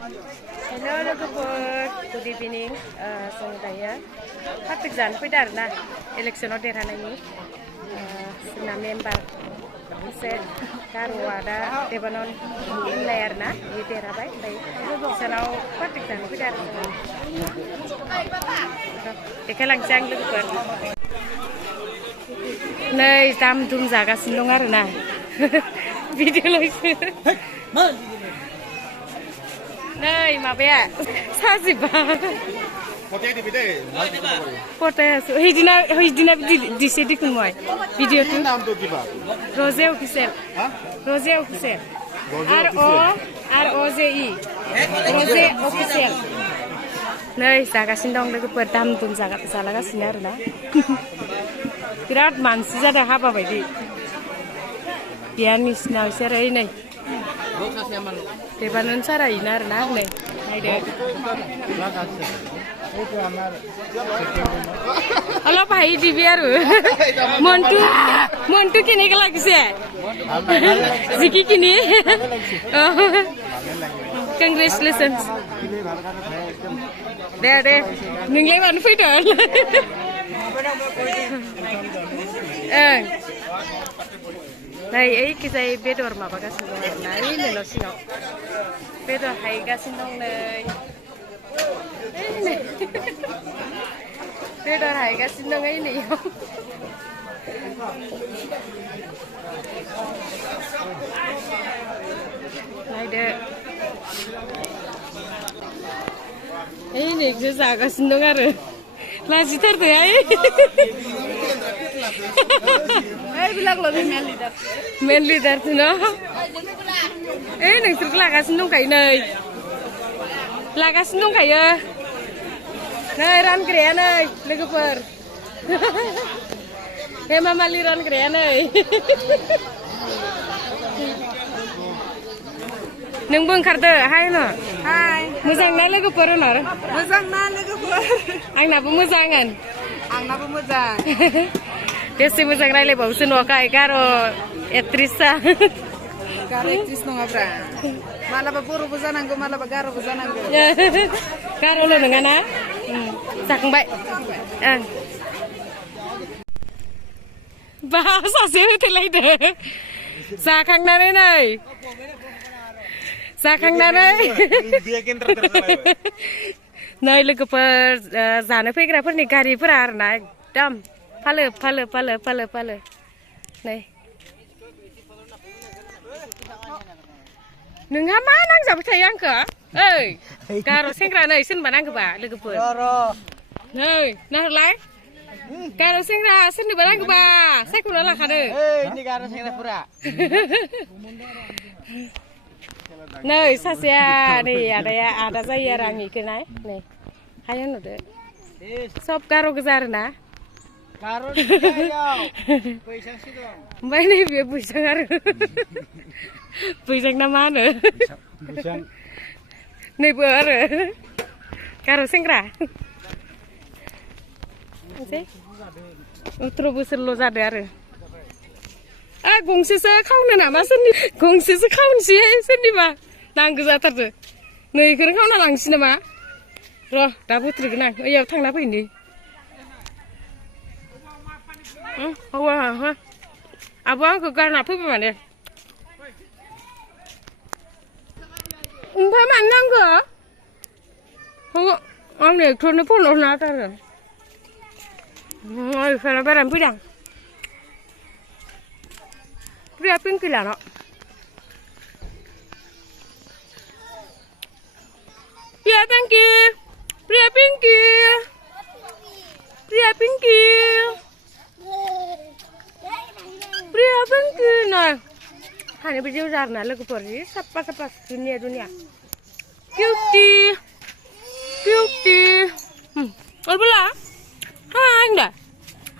Hello लोगोफोर, good evening. जों दायो पार्टिक जानो फैदों आरोना इलेक्सनाव देरहानायनि जोंना मेम्बार सासे गार'आ दा देबानन होननाय आरोना बे देरहाबाय ओमफ्राय बिसानाव पार्टिक जानो फैदों आरो देखायलांसै आं लोगोफोर नै दाम दुम जागासिनो दं आरोना भिडिअ लायसै नै माबाया साजिबा पटायासो हैदिना दिसे दिखुन मय भिडिअ तु रोजे अफिसियेल आर ओ जे इ रोजे अफिसियेल नै जागासिनो दं लोगोफोर दाम दुम जालागासिनो आरोना बिराद मानसि जादों हाबा बायदि बियानि सिनाव इसोर ओइ नै देबानन सारायना आरोना नै नायदो অলপ হাঁহি দিবি আৰু মনটো কেনেকৈ লাগিছে জিকি কিনি কংগ্ৰেচুলেশ্যনছ দে नोंलाय मानो फैदों ओं नै ओइखिजाय बेदर माबागासिनो दं आरोना ओइ नोंनाव सिङाव बेदर हायगासिनो दं नै बेदर हायगासिनो दं ओइ नैयाव नायदो ओइ नैखौ जागासिनो दं आरो लाजिथारदोहाय मेन लिडार तुनो ओइ नोंसोरखौ लागासिनो दंखायो नै रानग्राया नै लोगोफोर हेमामालि रानग्राया नै नोंबो ओंखारदो हाय न हाय मोजां ना लोगोफोर होनर मोजां ना लोगोफोर आंनाबो मोजां बेसे मोजां रायलायबावसो न'खाय गार' एक्ट्रिसआ गार' एक्ट्रिस नङाब्रा मालाबा बर'बो जानांगौ मालाबा गार'बो जानांगौ गार'ल' नङा ना जाखांबाय ओं बा सासे होथेलायदो जाखांनानै नै लोगोफोर जानो फैग्राफोरनि गारिफोरा आरोना एकदम फालो नै नोंहा मा नांजाबाय थायो आंखो ओइ गार' सेंग्रा नै सोरनोबा नांगौबा लोगोफोर नै नाहरलाय गार' सेंग्रा सोरनोबा नांगौबा सायख'ना लाखादो गार' सेंग्राफोरा नै सासेया नै आदा जायो आरो आं इखौ नाय नै हाय होनहरदो सब गार' गोजा आरोना ओमफ्राय नैबे बैसां आरो बैसां ना मा होनो नैबो आरो गार' सेंग्रा 18 बोसोरल' जादो आरो गंसेसो खावनो नामा गंसेसो खावनोसैहाय सोरनिबा नांगौ जाथारदो नै इखौनो खावना लांसै नामा र' दा बुथ्रिगोन आं ओइयाव थांना फैनि आब' आंखौ गारना फैबाय माने ओमफ्राय मानो नांगौ आंनो एक्टरनो फन हरना होथारो इफोराव बेरायनो फैदों प्रिया पिंकी लाना प्रिया Pinky nah hanya biji zarna लोगोफोर साफा दुनिया cutie बोला हाय दा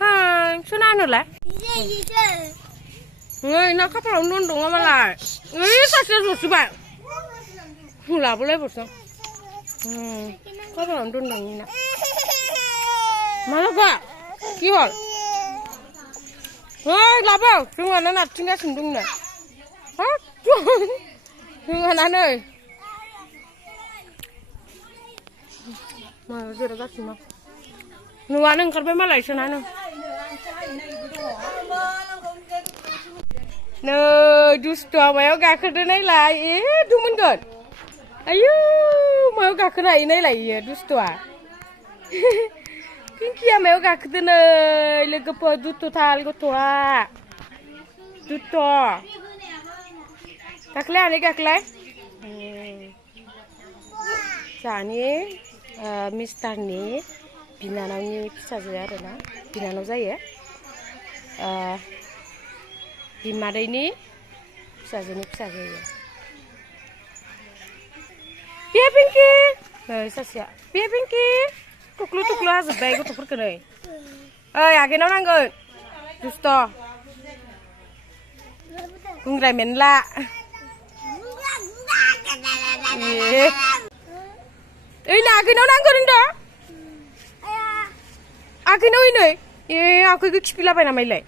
हाय सोनानोलाय ओइ ना खाफालाव नुन दङ मालाय ओइ सासे जसिबाय लाबोलायबोसो खाफालाव नुन दङ ना मालाबा কি হল ओइ लाबो जोंहाना नारथिंगासिनो दंनो जोंहाना नै मायाव जिरायगासिनो नुवानो ओंखारबाय मालाय सोनानो नै दुस्थ'आ मायाव गाखोदो नायलाय दुमोनगोन आयु मायाव गाखोनो हायो नायलाय इयो दुस्थ'आ पिंकिया मायाव गाखोदो नै लोगोफोर दुस्थ'थार गथ'आ दुस्थ' गाखोलाय आनै गाखोलाय जाहानि मिस्टारनि बिनानावनि फिसाजो आरोना बिनानाव जायो बिमादैनि फिसाजोनि फिसाजो बे पिंकि नै सासेया बे पिंकि थुख्लु थुख्लु हाजोब्बाय गथ'फोरखौ नै ओइ आगेनाव नांगोन दुस्थ' गुंग्राय मेनला ओइ ना आगेनाव नांगोन होनदों आगेनाव ओइ नै आगैखौ खिफिलाबाय नामायलाय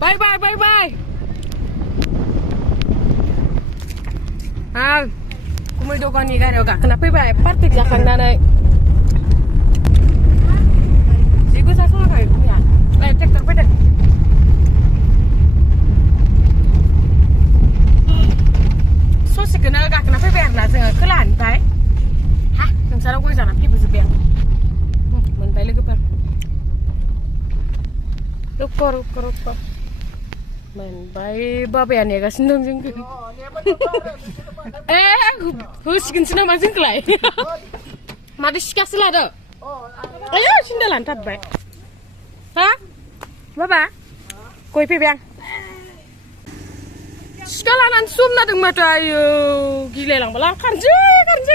बाय बाय बाय बाय गुमै दखाननि गारियाव गाखोना फैबाय पार्टिक जाखांनानै जि गोसा सलाखायो गुमैया ट्रेक्टर फैदों ससेखौनो गाखोना फैबाय आरोना जोङो खोलाहानिफ्राय हा नोंसाराव गय जाना फैबोजोब्बाय आं मोनबाय लोगोफोर रुख' मोनबाय बाबाया नेगासिनो दं जोंखौ होसिगोनसो नामा जोंखौलाय माथो सिखासो लादो आयौ सिन्देलानो थाबबाय हा बाबा गय फैबाय आं सिखा लानानै समनादों माथो आयौ गिलायलांबाला खारनोसै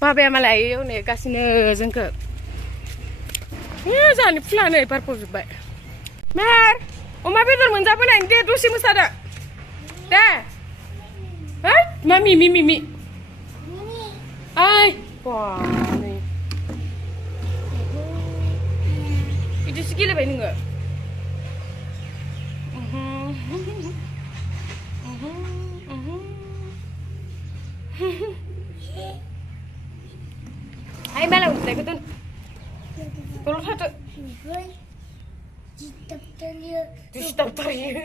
बाबाया मालाय आयौ नेगासिनो जोंखौ जाहानि फुला नै बारफबजोब्बाय मेर अमा बेदर मोनजाबोनायनि दे दसे मोसादो दे है मा मिमि ओइ नै बिदिसो गेलेबाय नोङो hai malah udah gitu kalau satu distab tariyo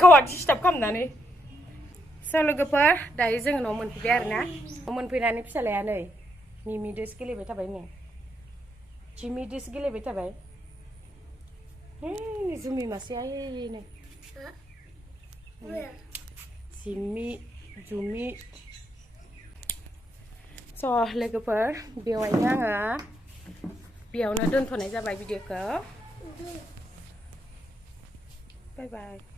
kawat distab kamnani so लोगोफोर दायो जों न' मोनफैबाय आरोना न' मोनफैनानै फिसालाया नै मिमिदोस गेलेबाय थाबाय नै जिमिदोस गेलेबाय थाबाय जुमि मासे आयै नै जिमि जुमि स' लोगोफोर बेवहायनो आङो बेयावनो दोनथ'नाय जाबाय भिडिअखौ बाय बाय